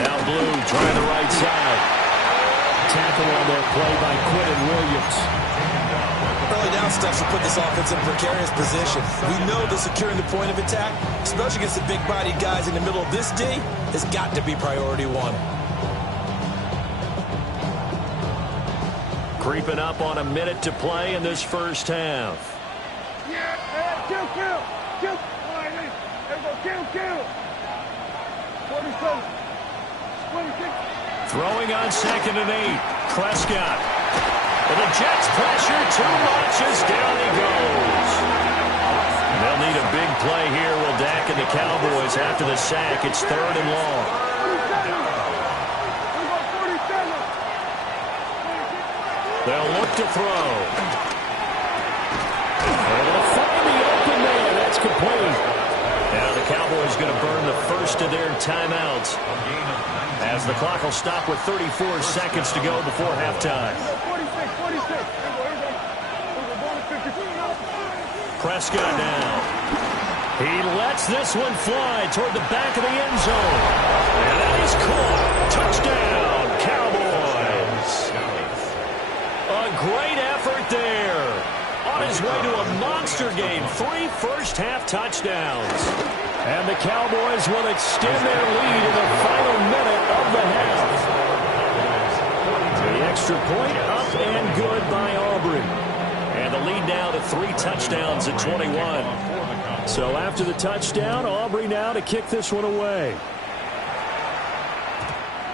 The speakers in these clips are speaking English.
Now Blue trying the right side. Tackle on that play by Quinton Williams. Early down stuff should put this offense in a precarious position. We know that securing the point of attack, especially against the big-bodied guys in the middle of this D, has got to be priority one. Creeping up on a minute to play in this first half. Kill. All right, there we go, kill. 47, 26. Throwing on 2nd and 8. Prescott. And the Jets pressure too much as down he goes. They'll need a big play here. Will Dak and the Cowboys after the sack. It's 3rd and long. They'll look to throw. They're going to find the open man. That's complete. Now the Cowboys going to burn the first of their timeouts as the clock will stop with 34 seconds to go before halftime. Prescott now. He lets this one fly toward the back of the end zone. And that is caught. Touchdown, Cowboys. A great effort there. On his way to a monster game. 3 first-half touchdowns. And the Cowboys will extend their lead in the final minute of the half. The extra point up and good by Aubrey. And the lead now to 3 touchdowns at 21. So after the touchdown, Aubrey now to kick this one away.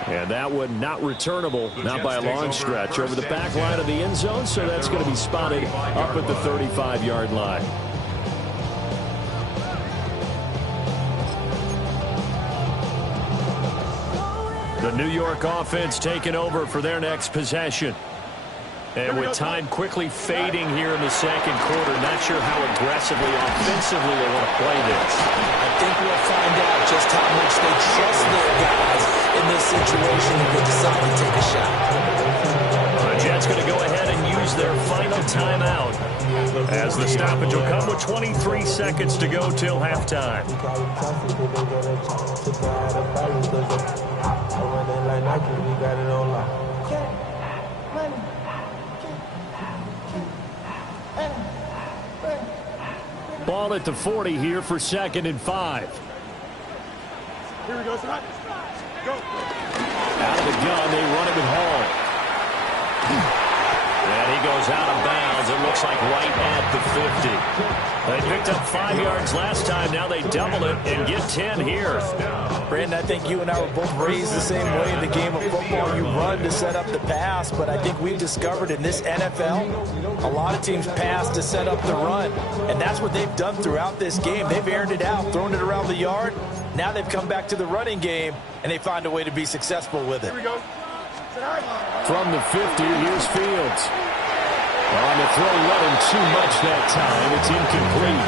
And that one not returnable, not by a long stretch, over the back line of the end zone, so that's going to be spotted up at the 35-yard line. The New York offense taking over for their next possession. And with time quickly fading here in the second quarter, not sure how aggressively, offensively they want to play this. I think we'll find out just how much they trust their guys in this situation if they decide to take a shot. The Jets going to go ahead and use their final timeout as the stoppage will come with 23 seconds to go till halftime. Ball at the 40 here for 2nd and 5. Here we go, son. Go. Out of the gun, they run it at Hall. And he goes out of bounds. It looks like right at the 50. They picked up 5 yards last time. Now they double it and get 10 here. Brandon, I think you and I were both raised the same way in the game of football. You run to set up the pass, but I think we've discovered in this NFL, a lot of teams pass to set up the run. And that's what they've done throughout this game. They've aired it out, thrown it around the yard. Now they've come back to the running game, and they find a way to be successful with it. Here we go. From the 50, here's Fields. On the throw, running too much that time. It's incomplete.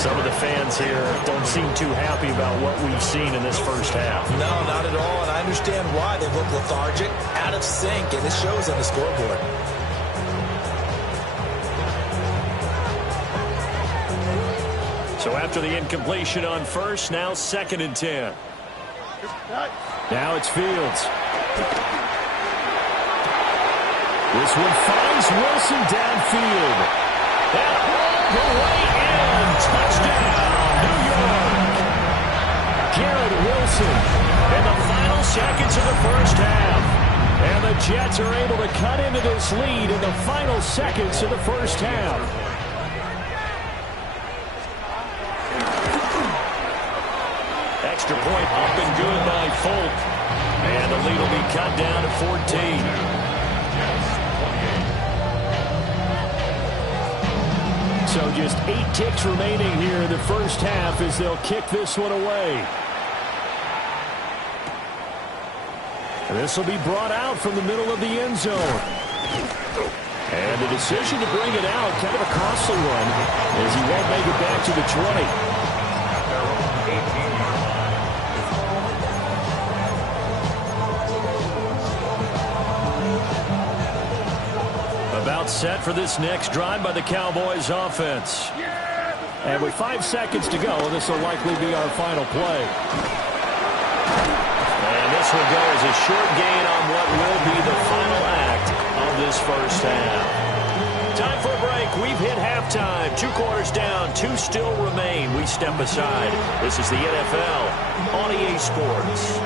Some of the fans here don't seem too happy about what we've seen in this first half. No, not at all, and I understand why. They look lethargic, out of sync, and it shows on the scoreboard. So after the incompletion on first, now 2nd and 10. Now it's Fields. This one finds Wilson downfield. And all the way in. Touchdown, New York. Garrett Wilson in the final seconds of the first half. And the Jets are able to cut into this lead in the final seconds of the first half. Extra point up and good by Folk. And the lead will be cut down to 14. So just 8 ticks remaining here in the first half as they'll kick this one away. And this will be brought out from the middle of the end zone. And the decision to bring it out, kind of a costly one, as he won't make it back to the 20. About set for this next drive by the Cowboys offense. And with 5 seconds to go, this will likely be our final play. will go as a short gain on what will be the final act of this first half. Time for a break. We've hit halftime. 2 quarters down. 2 still remain. We step aside. This is the NFL on EA Sports.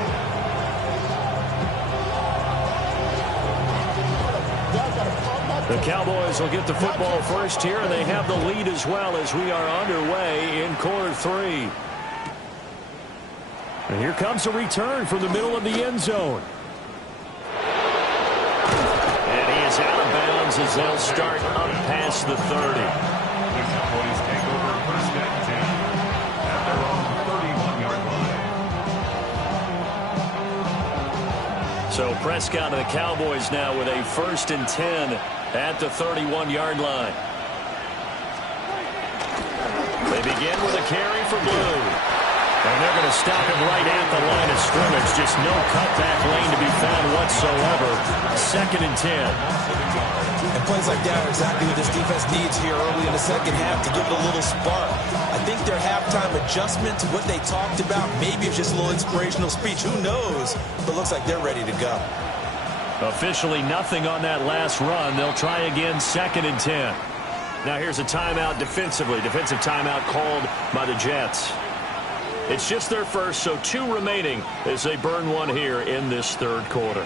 The Cowboys will get the football first here, and they have the lead as well as we are underway in quarter 3. And here comes a return from the middle of the end zone. And he is out of bounds as they'll start up past the 30. The Cowboys take over first and 10 at their own 31-yard line. So Prescott and the Cowboys now with a first and 10 at the 31-yard line. They begin with a carry for Blue. And they're going to stop him right at the line of scrimmage. Just no cutback lane to be found whatsoever. 2nd and 10. And plays like that are exactly what this defense needs here early in the second half to give it a little spark. I think their halftime adjustment to what they talked about, maybe it's just a little inspirational speech. Who knows? But it looks like they're ready to go. Officially nothing on that last run. They'll try again 2nd and 10. Now here's a timeout defensively. Defensive timeout called by the Jets. It's just their first, so 2 remaining as they burn one here in this 3rd quarter.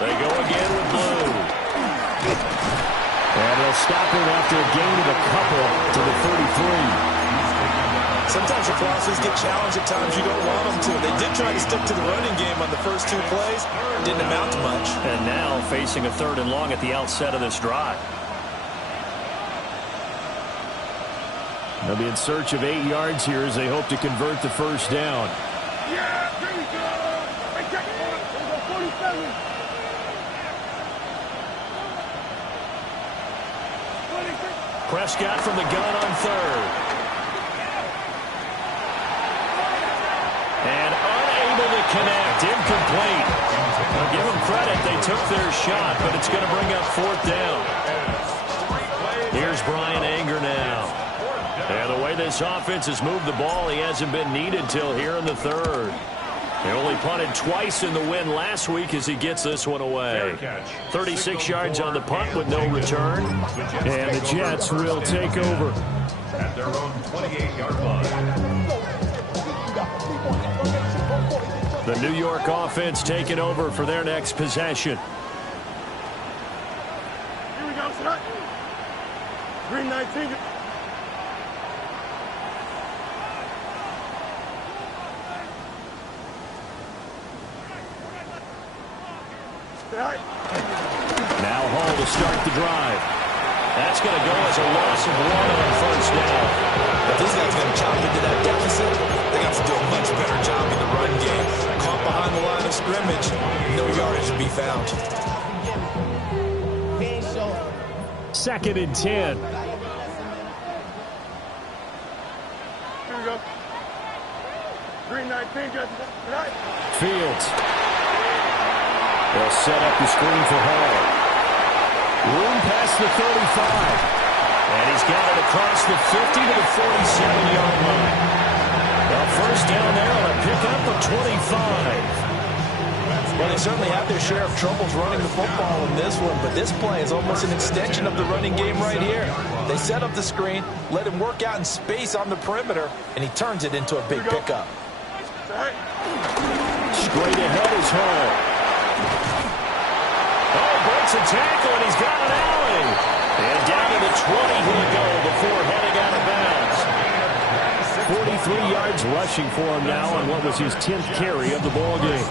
They go again with Blue. And they'll stop him after a gain of a couple to the 33. Sometimes your philosophies get challenged at times you don't want them to. They did try to stick to the running game on the first 2 plays. Didn't amount to much. And now facing a 3rd and long at the outset of this drive. They'll be in search of 8 yards here as they hope to convert the first down. Yeah, here we go. Hey, check it out. We'll go 47. 26. Prescott from the gun on 3rd. And unable to connect. Incomplete. I'll give them credit. They took their shot, but it's going to bring up 4th down. Here's Brian Anger now. And the way this offense has moved the ball, he hasn't been needed till here in the 3rd. They only punted twice in the win last week as he gets this one away. 36 yards on the punt with no return. And the Jets will take over. At their own 28-yard line. The New York offense taking over for their next possession. Here we go, son. Green 19. Now Hall to start the drive. That's going to go as a loss of 1 on first down. If these guys are going to chop into that deficit, they got to do a much better job in the run game. Caught behind the line of scrimmage, no yardage to be found. 2nd and 10. Here we go. Green 19, Justin. Fields. They'll set up the screen for Hall. Room past the 35. And he's got it across the 50 to the 47-yard line. Well, first down there on a pickup of 25. Well, they certainly have their share of troubles running the football in this one, but this play is almost an extension of the running game right here. They set up the screen, let him work out in space on the perimeter, and he turns it into a big pickup. Straight ahead is Hall. Oh, breaks a tackle, and he's got an alley. And down to the 20 he'll go before heading out of bounds. 43 yards rushing for him now on what was his 10th carry of the ball game.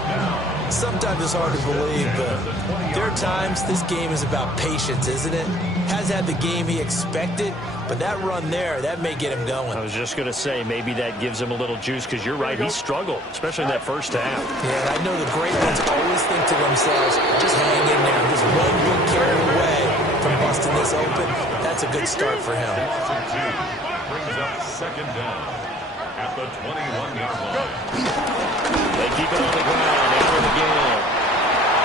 Sometimes it's hard to believe, but there are times this game is about patience, isn't it? Has had the game he expected, but that run there, that may get him going. I was just going to say, maybe that gives him a little juice, because you're right, he struggled, especially in that first half. Yeah, and I know the great ones always think to themselves, just hang in there, just one good carry away from busting this open. That's a good start for him. Brings up 2nd down at the 21-yard line. They keep it on the ground after the game.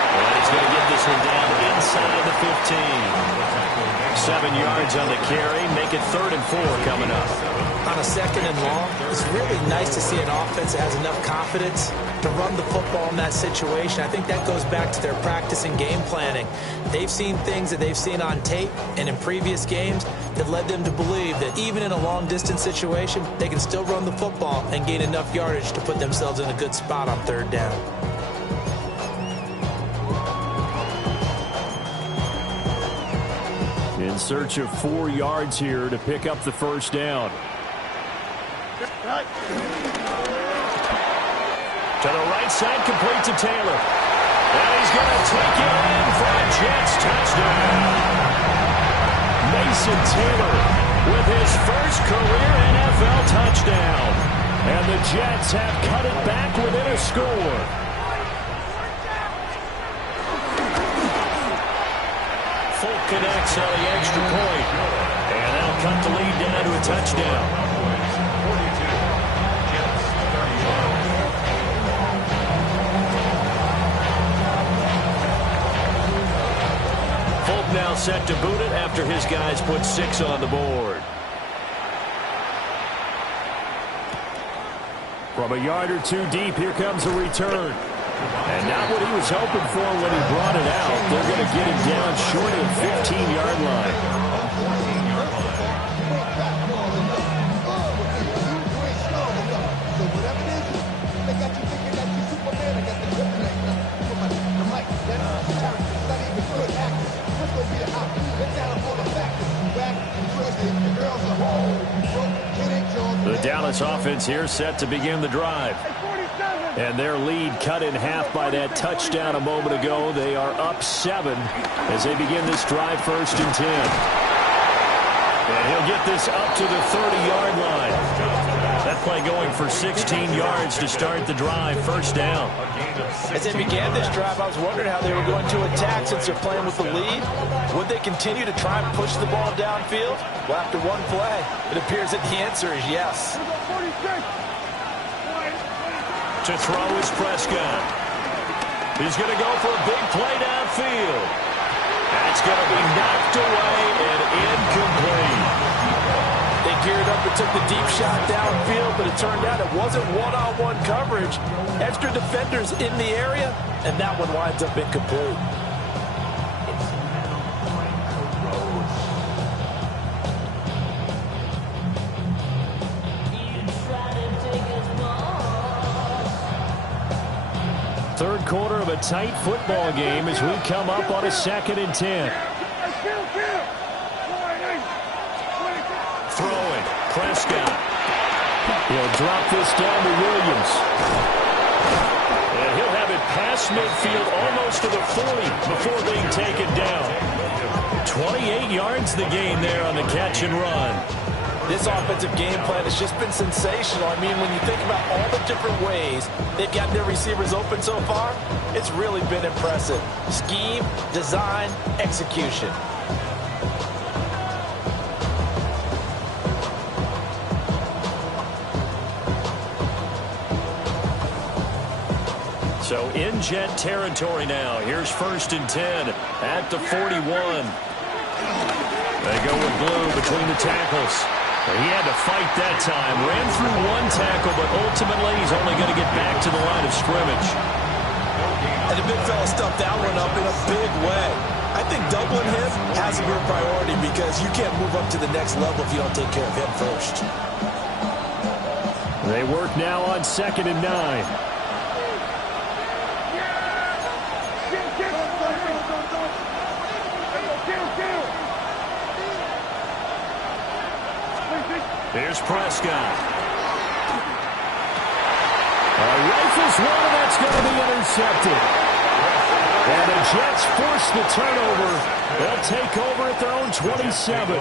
And he's going to get this one down inside the 15. 7 yards on the carry. Make it 3rd and 4 coming up. On a 2nd and long, it's really nice to see an offense that has enough confidence to run the football in that situation. I think that goes back to their practice and game planning. They've seen things that they've seen on tape and in previous games that led them to believe that even in a long-distance situation, they can still run the football and gain enough yardage to put themselves in a good spot on 3rd down. In search of 4 yards here to pick up the 1st down. To the right side, complete to Taylor. And he's going to take it in for a Jets touchdown. Mason Taylor with his first career NFL touchdown. And the Jets have cut it back within a score. Folk connects on the extra point. And that'll cut the lead down to a touchdown. Now set to boot it after his guys put 6 on the board. From a yard or 2 deep, here comes a return. And not what he was hoping for when he brought it out. They're going to get him down short of the 15-yard line. The Dallas offense here set to begin the drive. And their lead cut in half by that touchdown a moment ago. They are up 7 as they begin this drive 1st and 10. And he'll get this up to the 30-yard line. That play going for 16 yards to start the drive, 1st down. As they began this drive, I was wondering how they were going to attack since they're playing with the lead. Would they continue to try and push the ball downfield? Well, after one play, it appears that the answer is yes. To throw is Prescott. He's going to go for a big play downfield. That's going to be knocked away and incomplete. They geared up and took the deep shot downfield, but it turned out it wasn't one-on-one coverage. Extra defenders in the area, and that one winds up incomplete. Third quarter of a tight football game as we come up on a 2nd and 10. Throwing, Prescott. He'll drop this down to Williams. And he'll have it past midfield almost to the 40 before being taken down. 28 yards the gain there on the catch and run. This offensive game plan has just been sensational. I mean, when you think about all the different ways they've gotten their receivers open so far, it's really been impressive. Scheme, design, execution. So in Jet territory now. Here's 1st and 10 at the 41. They go with blue between the tackles. He had to fight that time. Ran through one tackle, but ultimately he's only going to get back to the line of scrimmage. And the big fella stuffed that one up in a big way. I think doubling him has to be a priority because you can't move up to the next level if you don't take care of him first. They work now on 2nd and 9. Here's Prescott. Rifles one, and that's going to be intercepted. And the Jets force the turnover. They'll take over at their own 27.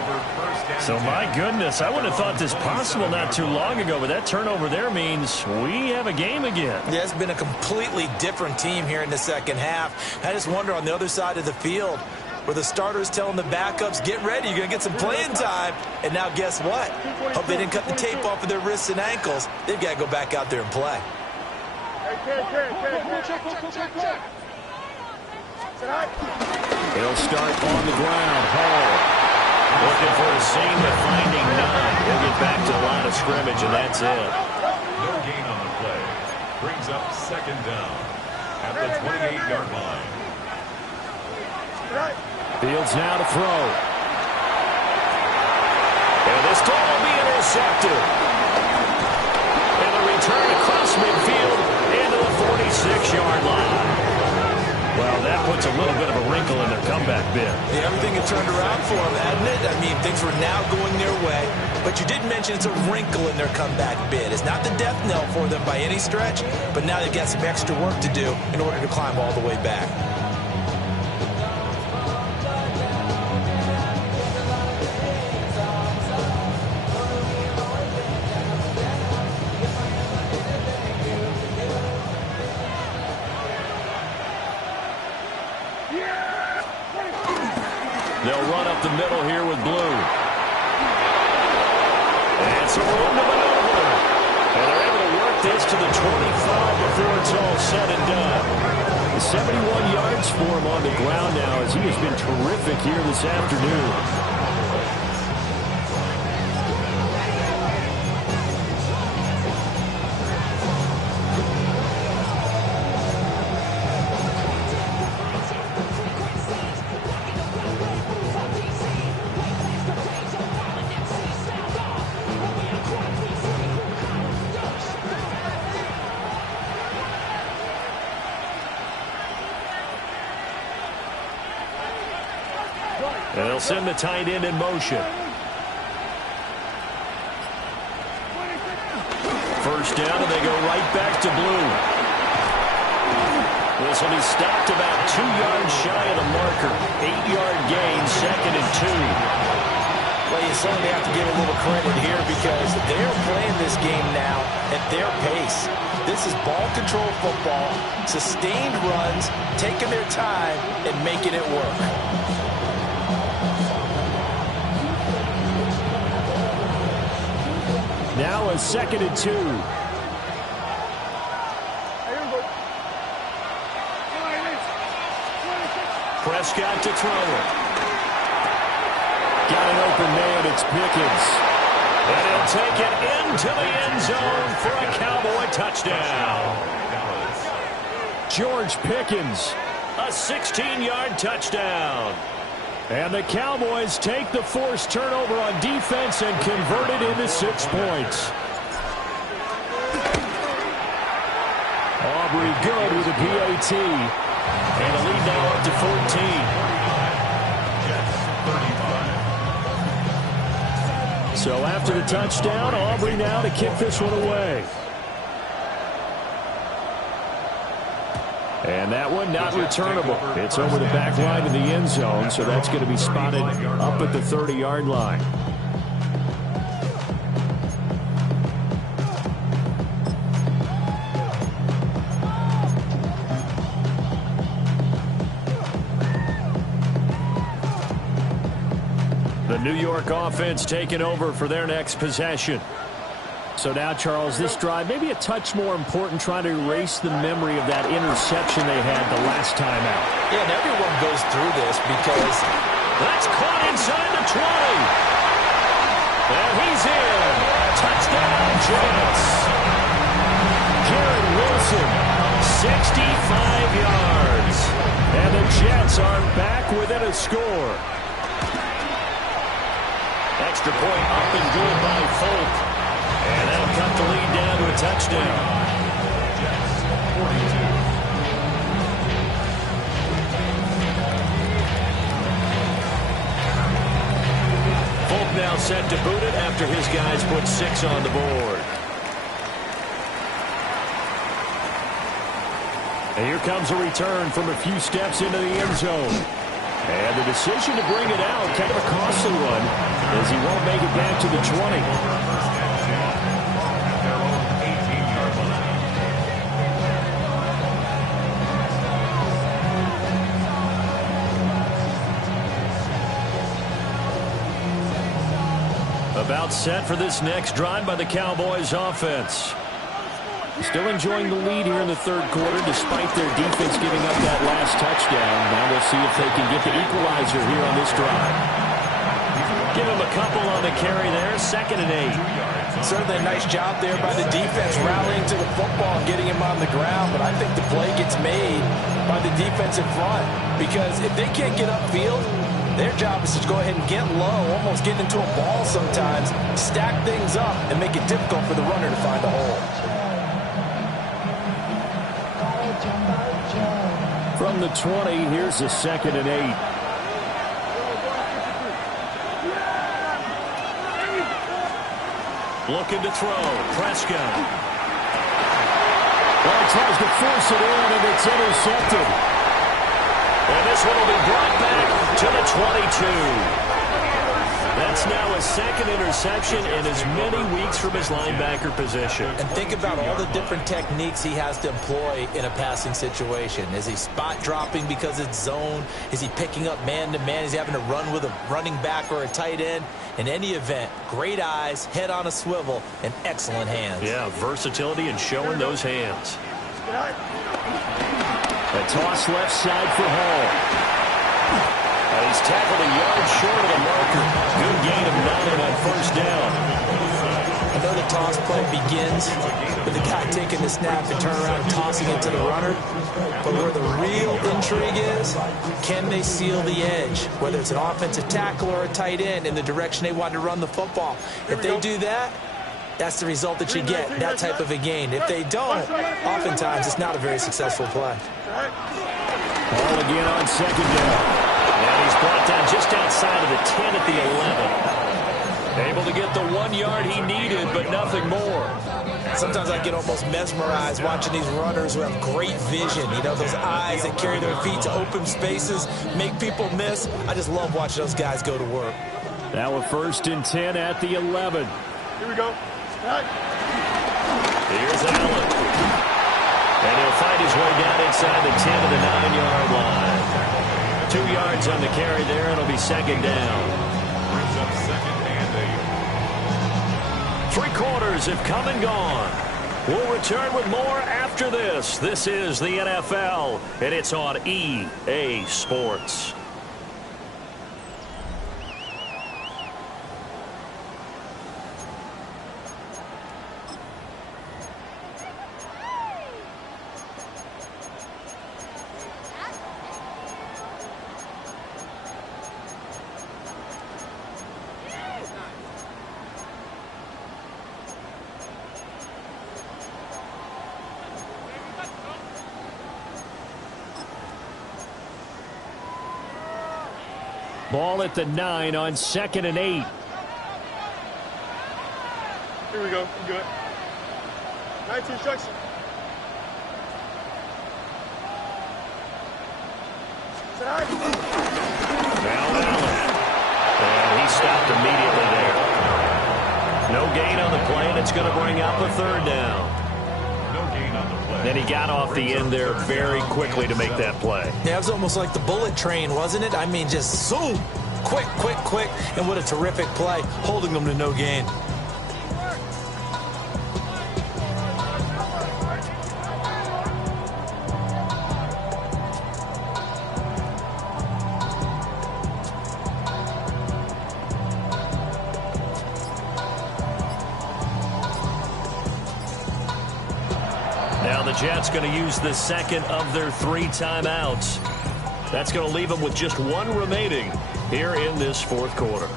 So, my goodness, I wouldn't have thought this possible not too long ago, but that turnover there means we have a game again. Yeah, it's been a completely different team here in the 2nd half. I just wonder on the other side of the field, where the starters telling the backups, get ready, you're going to get some playing time. And now guess what? Hope they didn't cut the tape off of their wrists and ankles. They've got to go back out there and play. He'll start on the ground. Hall. Looking for a seam, but finding none. He'll get back to the line of scrimmage, and that's it. No gain on the play. Brings up second down at the 28-yard line. Fields now to throw. And this ball will be intercepted. And a return across midfield into the 46-yard line. Well, that puts a little bit of a wrinkle in their comeback bid. Yeah, everything had turned around for them, hadn't it? I mean, things were now going their way. But you did mention it's a wrinkle in their comeback bid. It's not the death knell for them by any stretch, but now they've got some extra work to do in order to climb all the way back. They'll run up the middle here with blue. And some room to maneuver. And they're able to work this to the 25 before it's all said and done. 71 yards for him on the ground now as he has been terrific here this afternoon. And they'll send the tight end in motion. First down, and they go right back to blue. This will be stopped about 2 yards shy of the marker. 8-yard gain, 2nd and 2. Well, you certainly have to give a little credit here because they're playing this game now at their pace. This is ball control football, sustained runs, taking their time and making it work. Now a 2nd and 2. Prescott to throw it. Got an open man, it's Pickens. And he'll take it into the end zone for a Cowboy touchdown. George Pickens, a 16-yard touchdown. And the Cowboys take the forced turnover on defense and convert it into 6 points. Aubrey good with a PAT. And a lead now up to 14. So after the touchdown, Aubrey now to kick this one away. And that one not returnable. It's over the back line of the end zone, so that's going to be spotted up at the 30-yard line. The New York offense taking over for their next possession. So now, Charles, this drive maybe a touch more important, trying to erase the memory of that interception they had the last time out. Yeah, and everyone goes through this because that's caught inside the 20. And he's in. Touchdown, Jets. Garrett Wilson, 65 yards. And the Jets are back within a score. Extra point up and good by Folk. And that'll cut the lead down to a touchdown. Folk now set to boot it after his guys put 6 on the board. And here comes a return from a few steps into the end zone. And the decision to bring it out, kind of a costly one, as he won't make it back to the 20. About set for this next drive by the Cowboys offense. Still enjoying the lead here in the third quarter despite their defense giving up that last touchdown. Now we'll see if they can get the equalizer here on this drive. Give him a couple on the carry there. 2nd and 8. Certainly a nice job there by the defense rallying to the football and getting him on the ground. But I think the play gets made by the defensive front. Because if they can't get upfield, their job is to go ahead and get low, almost get into a ball sometimes, stack things up, and make it difficult for the runner to find a hole. From the 20, here's a 2nd and 8. Looking to throw. Prescott. Well, he tries to force it in, and it's intercepted. And this one will be brought back to the 22. That's now a 2nd interception in as many weeks from his linebacker position. And think about all the different techniques he has to employ in a passing situation. Is he spot dropping because it's zone? Is he picking up man-to-man? Is he having to run with a running back or a tight end? In any event, great eyes, head on a swivel, and excellent hands. Yeah, versatility and showing those hands. A toss left side for Hall. He's tackled a yard short of the marker. Good gain of 9 on 1st down. I know the toss play begins with the guy taking the snap and turn around and tossing it to the runner. But where the real intrigue is, can they seal the edge, whether it's an offensive tackle or a tight end, in the direction they want to run the football? If they do that, that's the result that you get, that type of a gain. If they don't, oftentimes it's not a very successful play. Ball again on 2nd down. And he's brought down just outside of the 10 at the 11. Able to get the 1 yard he needed, but nothing more. Sometimes I get almost mesmerized watching these runners who have great vision. You know, those eyes that carry their feet to open spaces, make people miss. I just love watching those guys go to work. Now a 1st and 10 at the 11. Here we go. Here's Allen. And he'll find his way down inside the 10 to the 9-yard line. 2 yards on the carry there. It'll be 2nd down. Brings up 2nd and 8. 3 quarters have come and gone. We'll return with more after this. This is the NFL, and it's on EA Sports. Ball at the 9 on 2nd and 8. Here we go. I'm good. 19 strikes. Now Allen. And he stopped immediately there. No gain on the play, and it's going to bring up a 3rd down. And he got off the end there very quickly to make that play. Yeah, it was almost like the bullet train, wasn't it? I mean, just zoom. Quick, quick, quick. And what a terrific play, holding them to no gain. Now the Jets going to use the 2nd of their 3 timeouts. That's going to leave them with just 1 remaining here in this 4th quarter.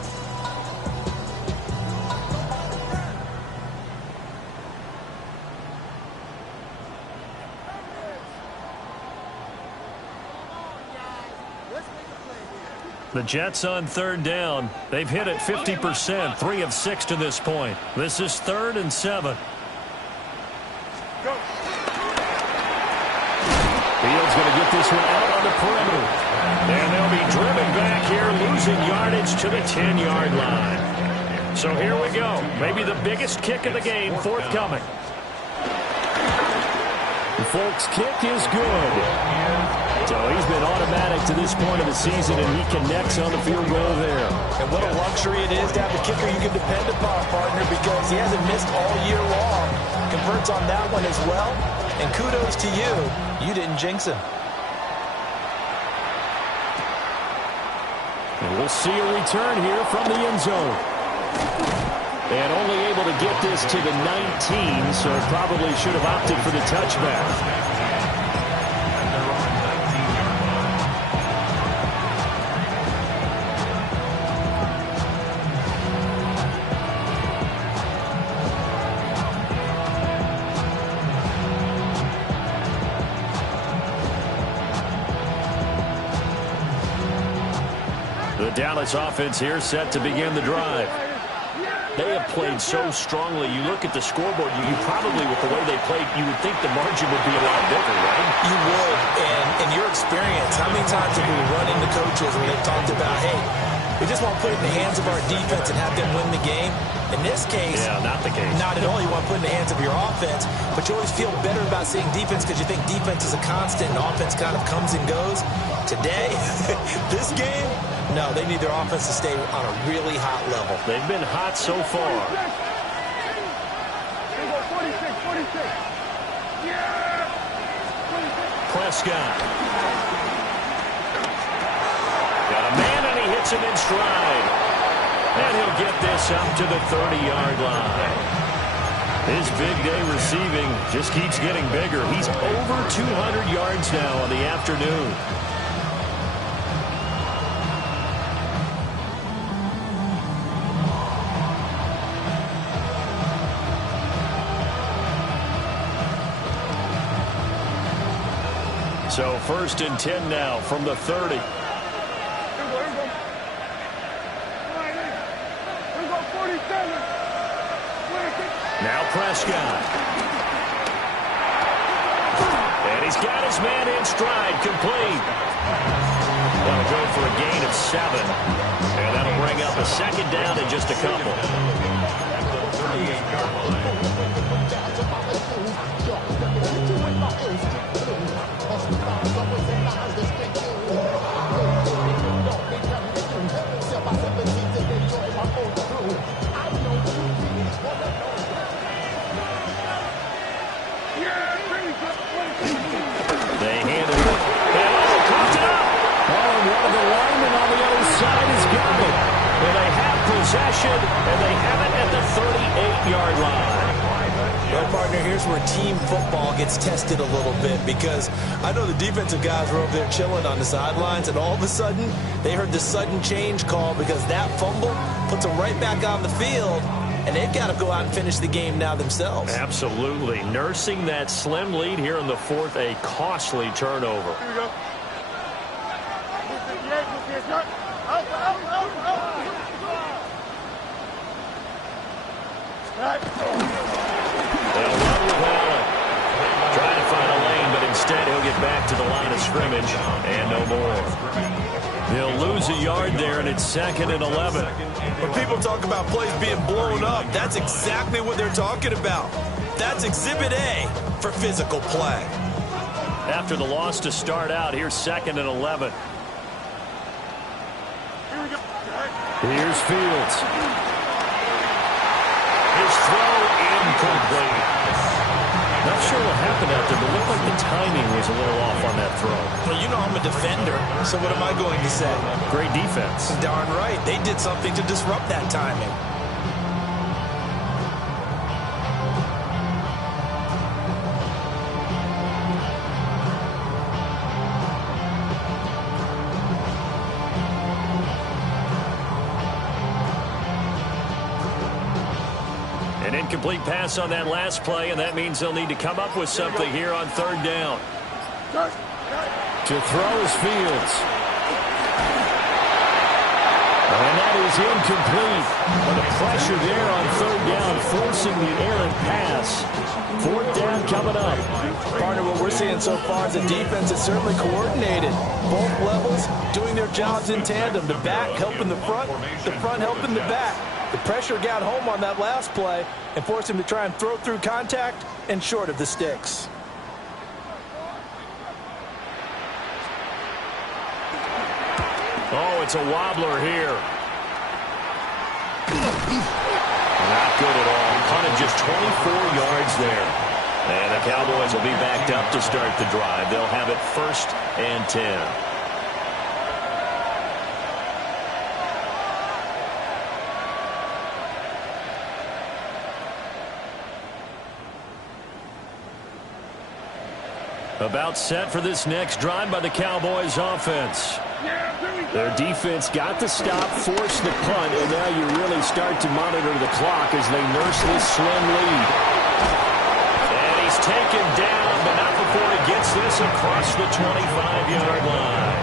The Jets on 3rd down. They've hit it 50%, 3 of 6 to this point. This is 3rd and 7. Fields going to get this one out on the perimeter. And they'll be driven back here, losing yardage to the 10-yard line. So here we go. Maybe the biggest kick of the game forthcoming. The Folks' kick is good. So he's been automatic to this point of the season, and he connects on the field goal there. And what a luxury it is to have a kicker you can depend upon, partner, because he hasn't missed all year long. Converts on that one as well. And kudos to you. You didn't jinx him. And we'll see a return here from the end zone. And only able to get this to the 19, so probably should have opted for the touchback. The Dallas offense here set to begin the drive. They have played so strongly. You look at the scoreboard, you probably, with the way they played, you would think the margin would be a lot bigger, right? You would. And in your experience, how many times have we run into coaches when they've talked about, hey, we just want to put it in the hands of our defense and have them win the game? In this case, yeah, not the case. Not at all. You want to put it in the hands of your offense, but you always feel better about seeing defense because you think defense is a constant and offense kind of comes and goes. Today, this game, no, they need their offense to stay on a really hot level. They've been hot so far. 46. Yeah! Prescott. Got a man, and he hits him in stride. And he'll get this up to the 30-yard line. His big day receiving just keeps getting bigger. He's over 200 yards now on the afternoon. So 1st and 10 now from the 30. Here we go, 47. Now Prescott. And he's got his man in stride, complete. That'll go for a gain of 7. And that'll bring up a 2nd down in just a couple. They handed it. And coughed it up. And one of the linemen on the other side has got it. And they have possession, and they have it at the 38-yard line. Well, partner, here's where team football gets tested a little bit because I know the defensive guys were over there chilling on the sidelines, and all of a sudden they heard the sudden change call because that fumble puts them right back on the field, and they've got to go out and finish the game now themselves. Absolutely. Nursing that slim lead here in the 4th, a costly turnover. Here we go. They'll run with Allen. Trying to find a lane, but instead he'll get back to the line of scrimmage and no more. They'll lose a yard there, and it's 2nd and 11. When people talk about plays being blown up, that's exactly what they're talking about. That's Exhibit A for physical play. After the loss to start out, here's 2nd and 11. Here's Fields. His throw incomplete. Not sure what happened out there, but it looked like the timing was a little off on that throw. Well, you know I'm a defender, so what am I going to say? Great defense. Darn right. They did something to disrupt that timing. An incomplete pass on that last play, and that means they'll need to come up with something here on 3rd down. To throw is Fields. And that is incomplete. But the pressure there on 3rd down, forcing the errant pass. 4th down coming up. Partner, what we're seeing so far is the defense is certainly coordinated. Both levels doing their jobs in tandem. The back helping the front helping the back. The pressure got home on that last play and forced him to try and throw through contact and short of the sticks. Oh, it's a wobbler here. Not good at all. Punted just 24 yards there. And the Cowboys will be backed up to start the drive. They'll have it 1st and 10. About set for this next drive by the Cowboys offense. Their defense got the stop, forced the punt, and now you really start to monitor the clock as they nurse this slim lead. And he's taken down, but not before he gets this across the 25-yard line.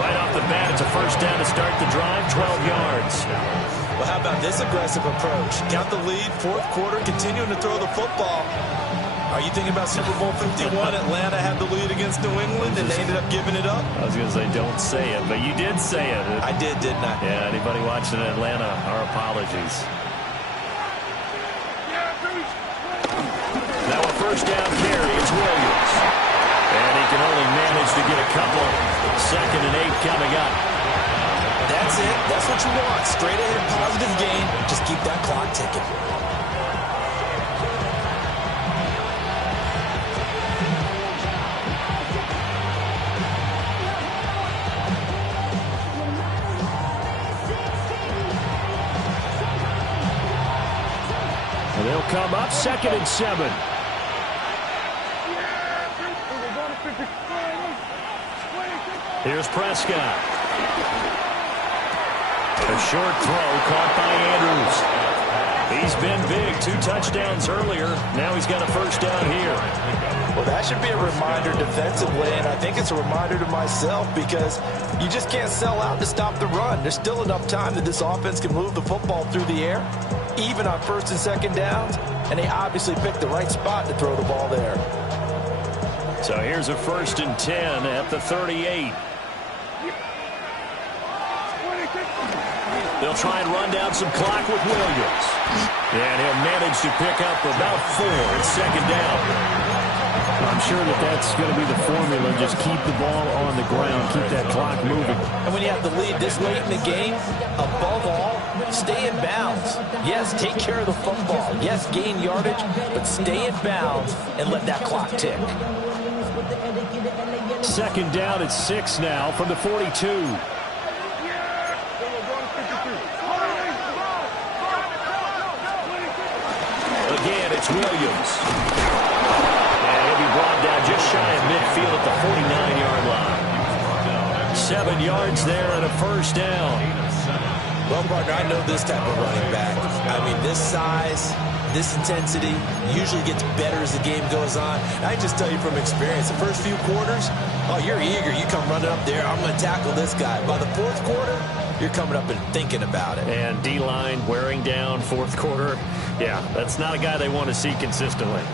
Right off the bat, it's a first down to start the drive, 12 yards. Well, how about this aggressive approach? Got the lead, fourth quarter, continuing to throw the football. Are you thinking about Super Bowl 51? Atlanta had the lead against New England, and they ended up giving it up? I was going to say, don't say it, but you did say it. I did, didn't I? Yeah, anybody watching Atlanta, our apologies. Now a first down carry, it's Williams. And he can only manage to get a couple. 2nd and 8 coming up. That's it. That's what you want. Straight ahead, positive gain. Just keep that clock ticking. And they'll come up 2nd and 7. Here's Prescott. A short throw caught by Andrews. He's been big. 2 touchdowns earlier. Now he's got a first down here. Well, that should be a reminder defensively, and I think it's a reminder to myself because you just can't sell out to stop the run. There's still enough time that this offense can move the football through the air, even on 1st and 2nd downs, and they obviously picked the right spot to throw the ball there. So here's a 1st and 10 at the 38. They'll try and run down some clock with Williams. And he'll manage to pick up about 4 at 2nd down. I'm sure that that's going to be the formula. Just keep the ball on the ground. Keep that clock moving. And when you have the lead this late in the game, above all, stay in bounds. Yes, take care of the football. Yes, gain yardage, but stay in bounds and let that clock tick. 2nd down at 6 now from the 42. Again, it's Williams. And he'll be brought down just shy of midfield at the 49-yard line. 7 yards there and a first down. Well, partner, I know this type of running back. I mean, this size, this intensity usually gets better as the game goes on. I just tell you from experience, the first few quarters, oh, you're eager. You come running up there, I'm going to tackle this guy. By the 4th quarter, you're coming up and thinking about it. And D-line wearing down 4th quarter. Yeah, that's not a guy they want to see consistently.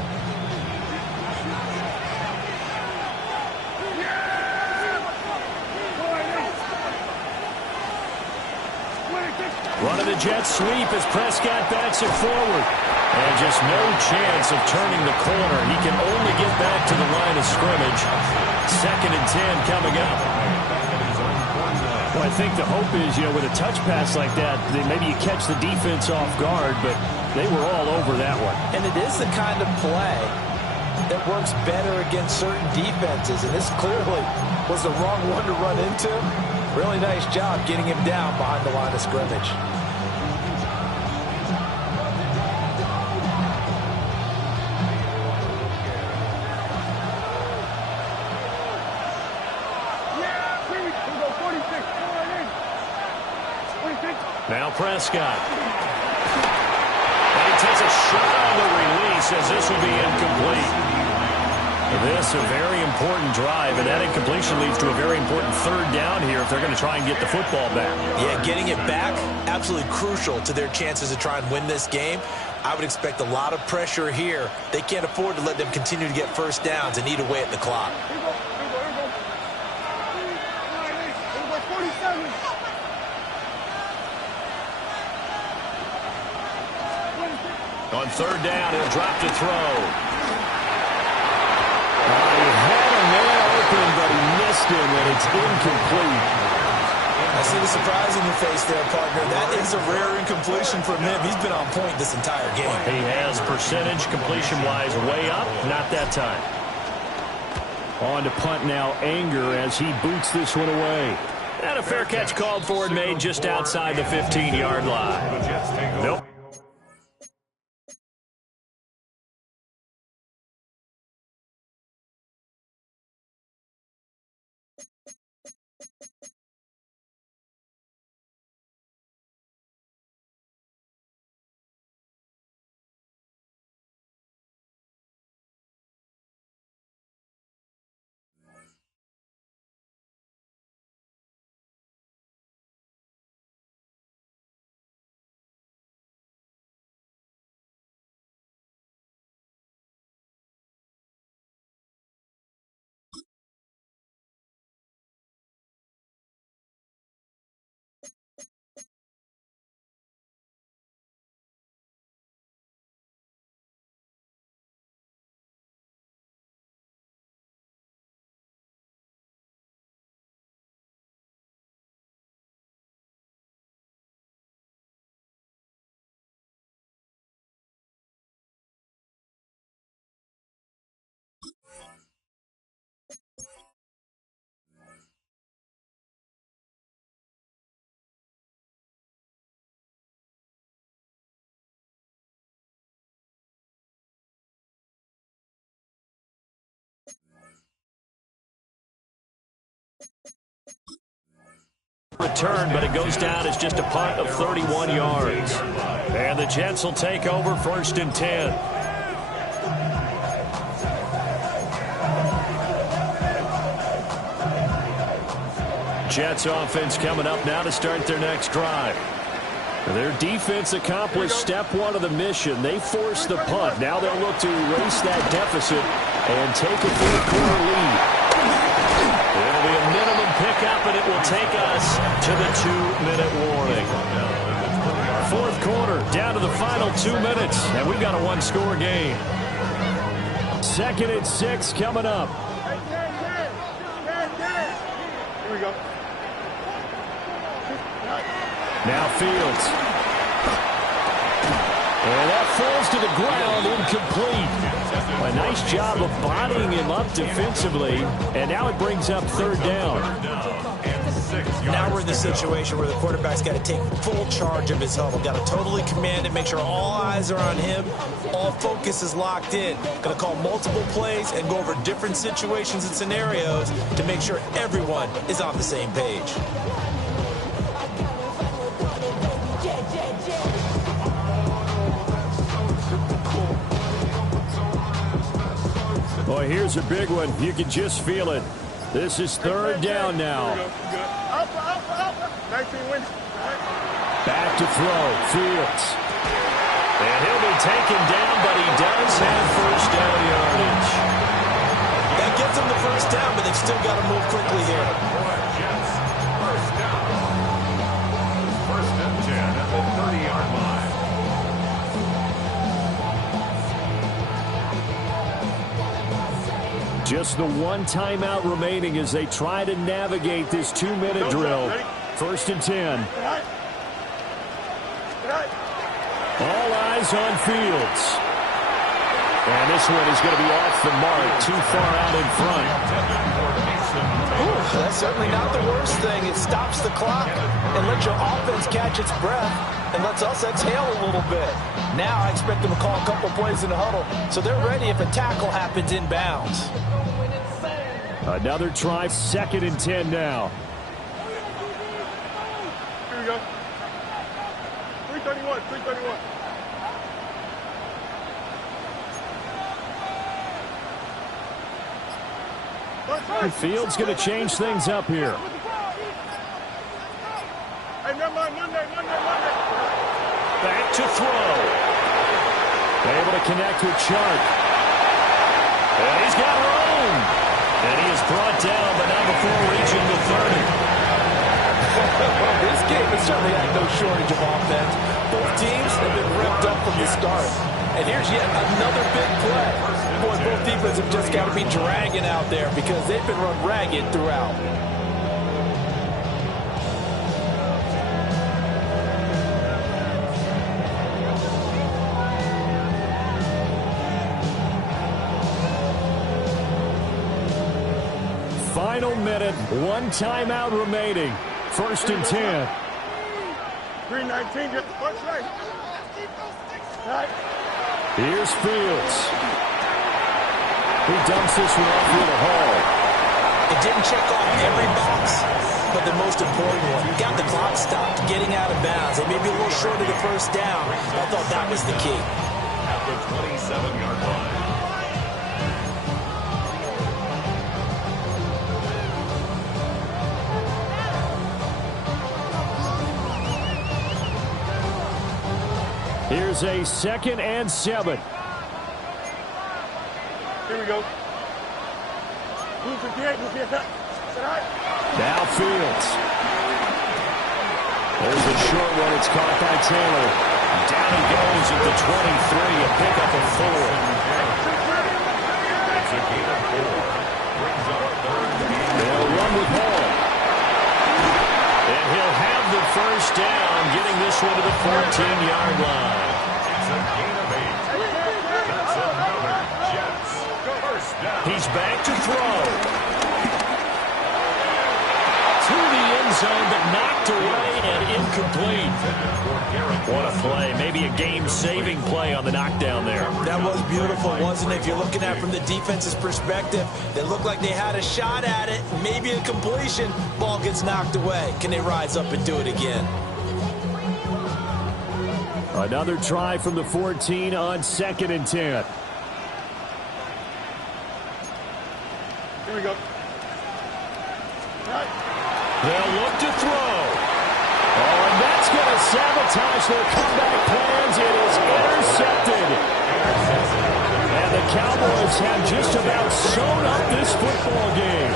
Running the jet sweep as Prescott backs it forward. And just no chance of turning the corner. He can only get back to the line of scrimmage. 2nd and 10 coming up. Well, I think the hope is, with a touch pass like that, maybe you catch the defense off guard, but they were all over that one. And it is the kind of play that works better against certain defenses, and this clearly was the wrong one to run into. Really nice job getting him down behind the line of scrimmage. Now Prescott. And he takes a shot on the release as this will be incomplete. This a very important drive, and that incompletion leads to a very important 3rd down here if they're going to try and get the football back. Yeah, getting it back, absolutely crucial to their chances to try and win this game. I would expect a lot of pressure here. They can't afford to let them continue to get first downs and eat away at the clock. On 3rd down, he'll drop to throw. He had a man open, but he missed him, and it's incomplete. I see the surprise in your face there, partner. That is a rare incompletion from him. He's been on point this entire game. He has percentage completion-wise way up, not that time. On to punt now, Anger as he boots this one away. And a fair catch called for and made just outside the 15-yard line. Nope. Return, but it goes down as just a punt of 31 yards. And the Jets will take over 1st and 10. Jets offense coming up now to start their next drive. Their defense accomplished step one of the mission. They forced the punt. Now they'll look to erase that deficit and take a 4-quarter lead. It'll be a minimum pickup, and it will take us to the 2-minute warning. 4th quarter, down to the final 2 minutes, and we've got a one-score game. 2nd and 6 coming up. Here we go. Now Fields. And that falls to the ground, incomplete. A nice job of bodying him up defensively, and now it brings up 3rd down. Now we're in the situation where the quarterback's got to take full charge of his huddle. Got to totally command it, make sure all eyes are on him. All focus is locked in. Going to call multiple plays and go over different situations and scenarios to make sure everyone is on the same page. Boy, here's a big one. You can just feel it. This is 3rd down now. Back to throw. Fields. And he'll be taken down, but he does have 1st down yardage. That gets them the 1st down, but they've still got to move quickly here. Jets, 1st down. 1st and 10 at the 30-yard line. Just the one timeout remaining as they try to navigate this 2-minute drill. 1st and 10. All eyes on Fields. And this one is going to be off the mark, too far out in front. Ooh, that's certainly not the worst thing. It stops the clock and lets your offense catch its breath and lets us exhale a little bit. Now I expect them to call a couple plays in the huddle, so they're ready if a tackle happens inbounds. Another try, 2nd and 10 now. Here we go. 331, 331. Fields going to change things up here. Hey, Monday. Back to throw. Able to connect with Chark. And he's got room. And he is brought down, but not before reaching the 30. This game has certainly had no shortage of offense. Both teams have been revved up from the start. And here's yet another big play. Boy, both defenses have just got to be dragging out there because they've been run ragged throughout. Final minute, one timeout remaining. 1st and 10. 319, get the punch right. Here's Fields. He dumps this one off with a haul. It didn't check off every box, but the most important one. Got the clock stopped, getting out of bounds. They may be a little short of the 1st down. I thought that was the key. At the 27-yard line. Here's a 2nd and 7. Here we go. Now Fields. There's a short one. It's caught by Taylor. Down he goes at the 23. A pickup of 4. It's a gain of 4. Brings up 3rd and They'll run with Hall. And he'll have the 1st down, getting this one to the 14-yard line. It's a gain of 8. That's another Jets 1st down. He's back to throw. To the end zone, but knocked away and incomplete. What a play. Maybe a game-saving play on the knockdown there. That was beautiful, wasn't it? If you're looking at it from the defense's perspective, they looked like they had a shot at it, maybe a completion. Ball gets knocked away. Can they rise up and do it again? Another try from the 14 on 2nd and 10. Here we go. Right. They'll look to throw. Oh, and that's going to sabotage their comeback plans. It is intercepted. And the Cowboys have just about sewn up this football game.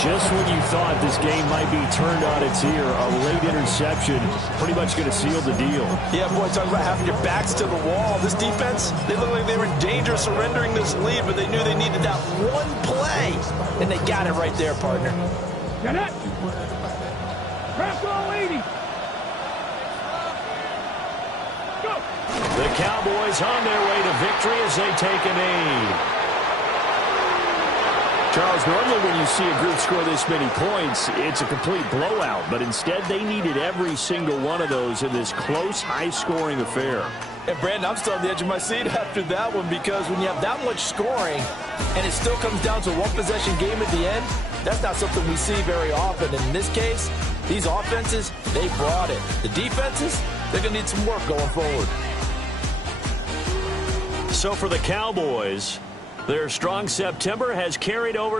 Just when you thought this game might be turned on its ear, a late interception pretty much going to seal the deal. Yeah, boy, talking about having your backs to the wall. This defense, they look like they were in danger of surrendering this lead, but they knew they needed that one play, and they got it right there, partner. Get it. Press all 80. Go. The Cowboys on their way to victory as they take a knee. Charles, normally when you see a group score this many points, it's a complete blowout. But instead, they needed every single one of those in this close, high-scoring affair. And, Brandon, I'm still on the edge of my seat after that one because when you have that much scoring and it still comes down to a one-possession game at the end, that's not something we see very often. And in this case, these offenses, they brought it. The defenses, they're going to need some work going forward. So for the Cowboys, their strong September has carried over